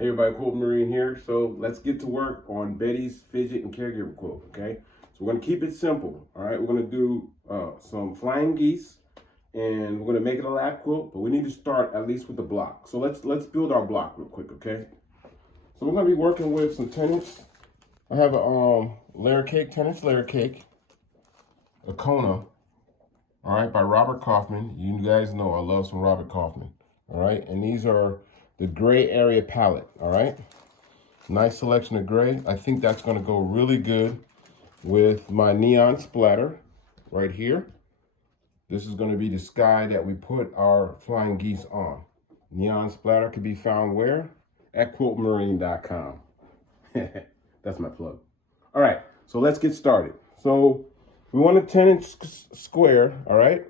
Hey everybody, Quilt Marine here. So let's get to work on Bettie's Fidget and Caregiver quilt, okay? So we're gonna keep it simple, all right? We're gonna do some flying geese and we're gonna make it a lap quilt, but we need to start at least with the block. So let's build our block real quick, okay? So we're gonna be working with some 10-inch. I have a layer cake, 10-inch layer cake, a Kona, all right, by Robert Kaufman. You guys know I love some Robert Kaufman, all right? And these are the gray area palette, all right? Nice selection of gray. I think that's gonna go really good with my neon splatter right here. This is gonna be the sky that we put our flying geese on. Neon splatter can be found where? At quiltmarine.com. That's my plug. All right, so let's get started. So we want a 10-inch square, all right?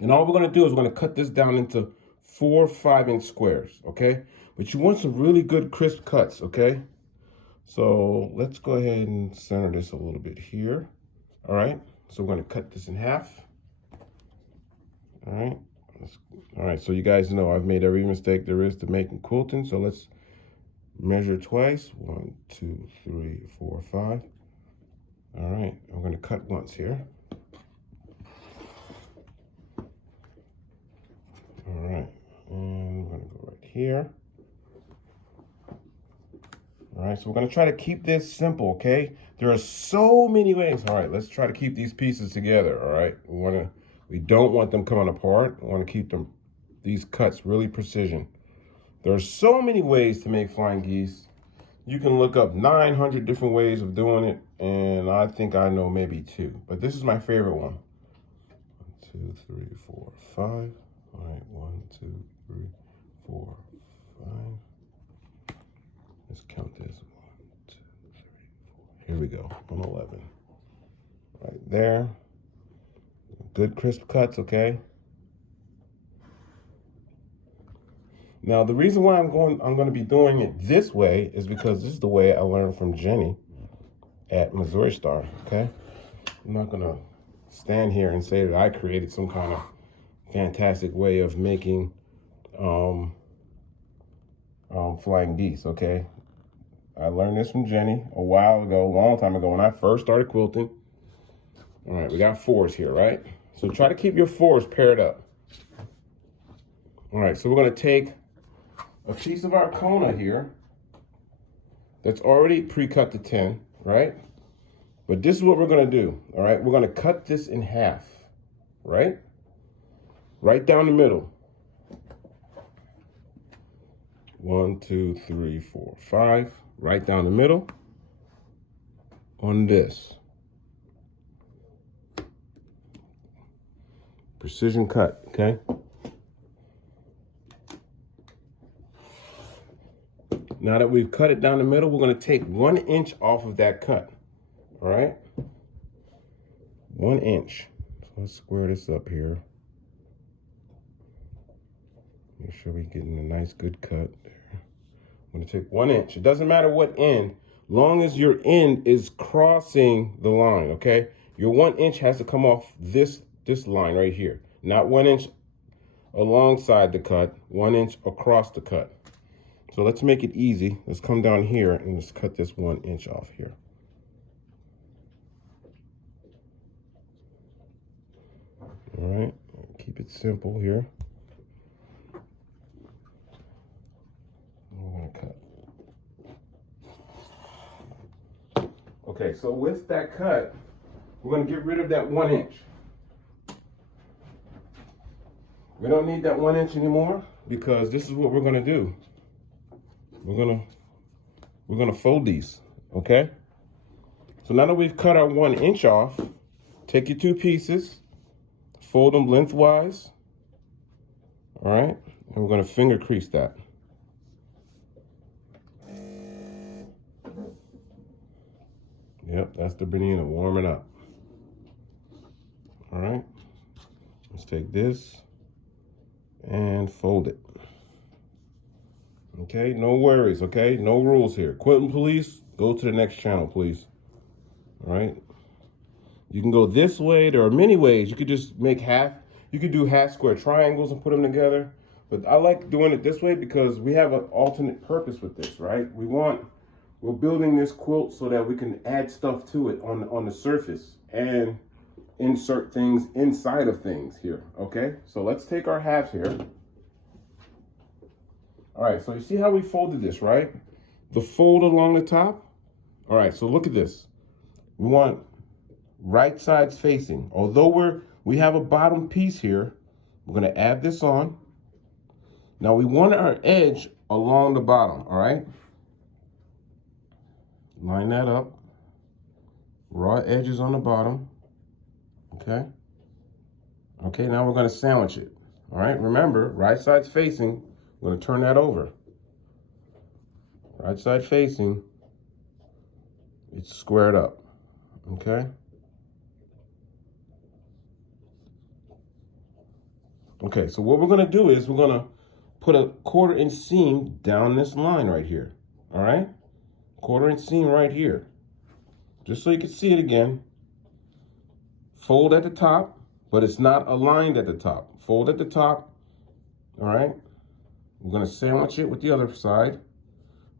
And all we're gonna do is we're gonna cut this down into 4 5-inch squares, okay? But you want some really good crisp cuts, okay? So let's go ahead and center this a little bit here, all right? So we're gonna cut this in half, all right? All right, so you guys know I've made every mistake there is to make in quilting, so let's measure twice. 1, 2, 3, 4, 5. All right, I'm gonna cut once here. All right, and we're gonna go right here. All right, so we're gonna try to keep this simple, okay? There are so many ways. All right, let's try to keep these pieces together, all right? We don't want them coming apart. We wanna keep these cuts really precision. There are so many ways to make flying geese. You can look up 900 different ways of doing it, and I think I know maybe 2, but this is my favorite one. 1, 2, 3, 4, 5. All right, 1, 2, 3, 4, 5. Let's count this. 1, 2, 3, 4. Here we go. 111. Right there. Good crisp cuts, okay? Now the reason why I'm going to be doing it this way is because this is the way I learned from Jenny at Missouri Star, okay? I'm not going to stand here and say that I created some kind of fantastic way of making flying geese, okay? I learned this from Jenny a while ago, a long time ago when I first started quilting. All right, we got 4s here, right? So try to keep your 4s paired up. All right, so we're gonna take a piece of our Kona here that's already pre-cut to 10, right? But this is what we're gonna do, all right? We're gonna cut this in half, right? Right down the middle. 1, 2, 3, 4, 5. Right down the middle on this. Precision cut, okay? Now that we've cut it down the middle, we're gonna take 1 inch off of that cut, all right? 1 inch. So let's square this up here. Make sure we're getting a nice good cut there. I'm gonna take 1 inch. It doesn't matter what end, long as your end is crossing the line, okay? Your 1 inch has to come off this line right here. Not 1 inch alongside the cut, 1 inch across the cut. So let's make it easy. Let's come down here and let's cut this 1 inch off here. All right, keep it simple here. We're gonna cut. Okay, so with that cut, we're gonna get rid of that 1 inch. We don't need that 1 inch anymore because this is what we're gonna do. We're gonna fold these, okay? So now that we've cut our 1 inch off, take your 2 pieces, fold them lengthwise, all right? And we're gonna finger crease that. Yep, that's the banana warming up. All right, let's take this and fold it. Okay, no worries, okay? No rules here. Quilting police, go to the next channel, please. All right? You can go this way. There are many ways. You could just make you could do half square triangles and put them together. But I like doing it this way because we have an alternate purpose with this, right? We're building this quilt so that we can add stuff to it on the surface and insert things inside of things here, okay? So let's take our halves here. All right, so you see how we folded this, right? The fold along the top. All right, so look at this. We want right sides facing. Although we have a bottom piece here, we're gonna add this on. Now we want our edge along the bottom, all right? Line that up. Raw edges on the bottom, okay? Okay, now we're gonna sandwich it, all right? Remember, right side's facing, we're gonna turn that over. Right side facing, it's squared up, okay? Okay, so what we're gonna do is we're gonna put a 1/4 inch seam down this line right here, all right? 1/4 inch seam right here. Just so you can see it again. Fold at the top, but it's not aligned at the top. Fold at the top, all right? We're gonna sandwich it with the other side.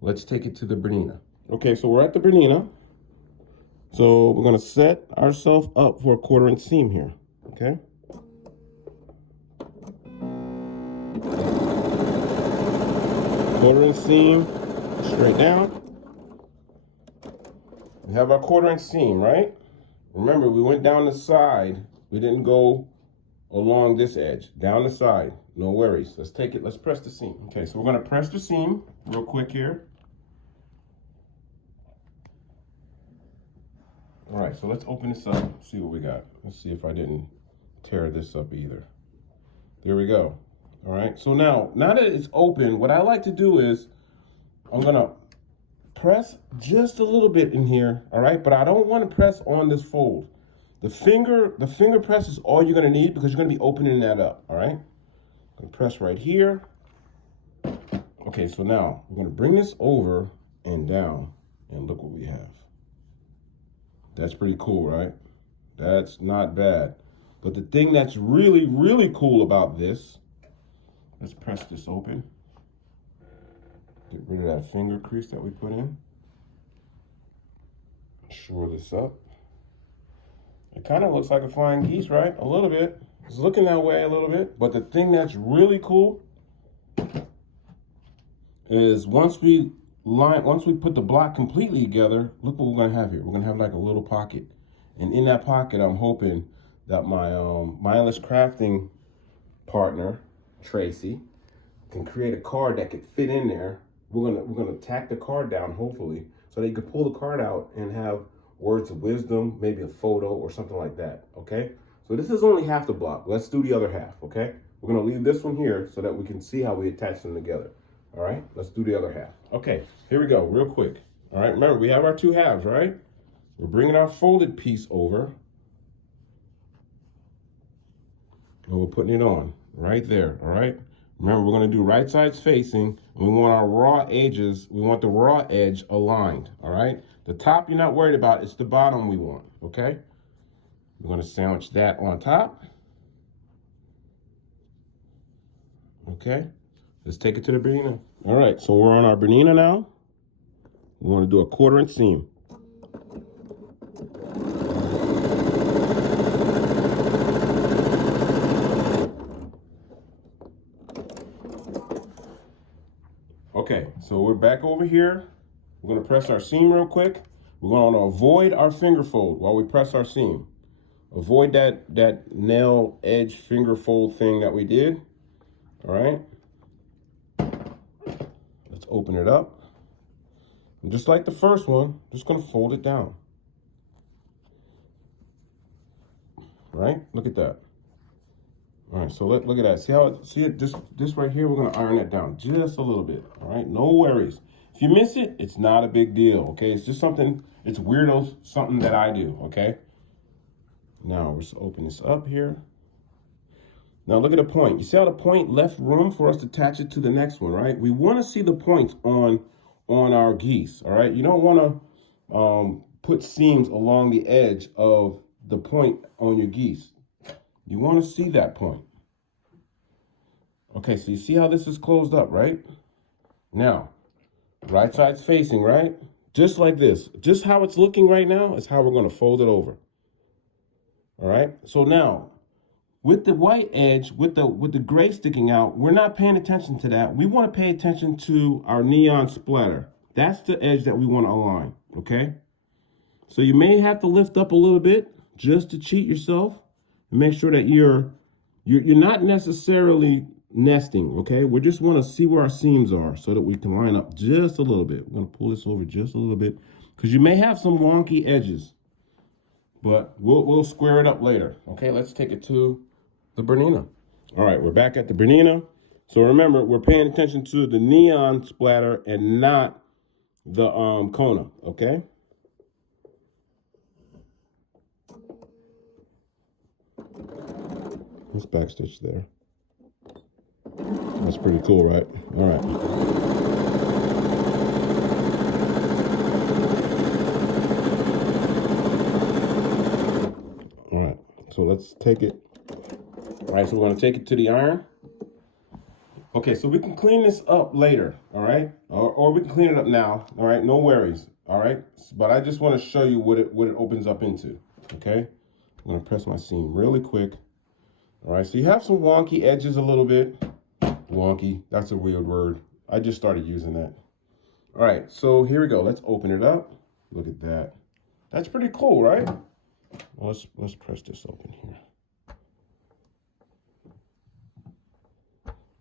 Let's take it to the Bernina. Okay, so we're at the Bernina. So we're gonna set ourselves up for a 1/4 inch seam here, okay? Quarter inch seam, straight down. We have our 1/4 inch seam, right? Remember, we went down the side. We didn't go along this edge, down the side. No worries. Let's take it, let's press the seam. Okay, so we're gonna press the seam real quick here. All right, so let's open this up, see what we got. Let's see if I didn't tear this up either. There we go. All right, so now that it's open, what I like to do is I'm gonna press just a little bit in here, all right? But I don't wanna press on this fold. The finger press is all you're gonna need because you're gonna be opening that up, all right? I'm gonna press right here. Okay, so now we're gonna bring this over and down and look what we have. That's pretty cool, right? That's not bad. But the thing that's really, really cool about this, let's press this open. Get rid of that finger crease that we put in. Shore this up. It kind of looks like a flying geese, right? A little bit. It's looking that way a little bit. But the thing that's really cool is once we put the block completely together, look what we're gonna have here. We're gonna have like a little pocket. And in that pocket, I'm hoping that my Mindless crafting partner, Tracy, can create a card that could fit in there. We're gonna tack the card down, hopefully, so they could pull the card out and have words of wisdom, maybe a photo or something like that, okay? So this is only half the block. Let's do the other half, okay? We're gonna leave this one here so that we can see how we attach them together. All right, let's do the other half. Okay, here we go, real quick. All right, remember, we have our 2 halves, right? We're bringing our folded piece over. And we're putting it on right there, all right? Remember, we're gonna do right sides facing. And we want our raw edges, we want the raw edge aligned, all right? The top you're not worried about, it's the bottom we want, okay? We're gonna sandwich that on top. Okay, let's take it to the Bernina. All right, so we're on our Bernina now. We wanna do a 1/4 inch seam. Okay, so we're back over here. We're gonna press our seam real quick. We're gonna avoid our finger fold while we press our seam. Avoid that nail edge finger fold thing that we did, all right? Let's open it up. And just like the first one, just gonna fold it down. Right? Look at that. All right, so look at that. See it, this right here, we're gonna iron that down just a little bit, all right? No worries. If you miss it, it's not a big deal, okay? It's just something, it's weirdo, something that I do, okay? Now, let's open this up here. Now look at the point. You see how the point left room for us to attach it to the next one, right? We wanna see the points on our geese, all right? You don't wanna put seams along the edge of the point on your geese. You want to see that point. Okay, so you see how this is closed up, right? Now, right side's facing, right? Just like this. Just how it's looking right now is how we're going to fold it over. All right? So now, with the white edge, with the gray sticking out, we're not paying attention to that. We want to pay attention to our neon splatter. That's the edge that we want to align, okay? So you may have to lift up a little bit just to cheat yourself and make sure that you're not necessarily nesting, okay? We just want to see where our seams are so that we can line up just a little bit. We're going to pull this over just a little bit because you may have some wonky edges, but we'll square it up later. Okay, let's take it to the Bernina. All right, we're back at the Bernina. So remember, we're paying attention to the neon splatter and not the Kona, okay? Let's backstitch there. That's pretty cool, right? All right. All right, so let's take it. All right, so we're gonna take it to the iron. Okay, so we can clean this up later, all right? Or we can clean it up now, all right? No worries, all right? But I just wanna show you what it opens up into, okay? I'm gonna press my seam really quick. All right, so you have some wonky edges a little bit. Wonky, that's a weird word. I just started using that. All right, so here we go. Let's open it up. Look at that. That's pretty cool, right? Well, let's press this open here.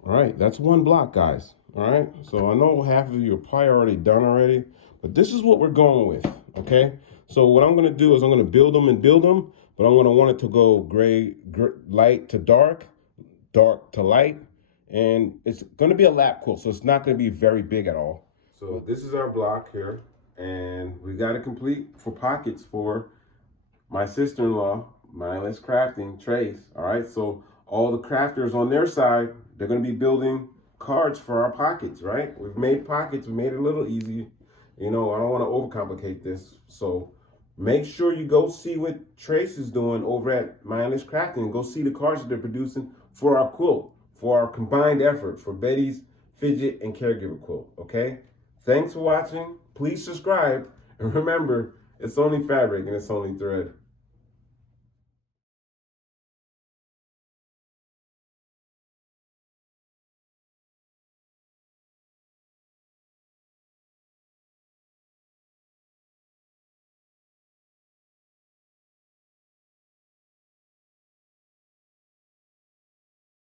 All right, that's one block, guys. All right, so I know half of you are probably already done already, but this is what we're going with, okay? So what I'm gonna do is I'm gonna build them, but I'm gonna want it to go gray, light to dark, dark to light, and it's gonna be a lap quilt, so it's not gonna be very big at all. So this is our block here, and we got it complete for pockets for my sister-in-law, Mindless Crafting, Trace, all right? So all the crafters on their side, they're gonna be building cards for our pockets, right? We've made pockets, we made it a little easy. You know, I don't wanna overcomplicate this, so make sure you go see what Trace is doing over at Mindless Crafting and go see the cards that they're producing for our quilt, for our combined effort for Bettie's Fidget and Caregiver quilt, okay? Thanks for watching. Please subscribe. And remember, it's only fabric and it's only thread.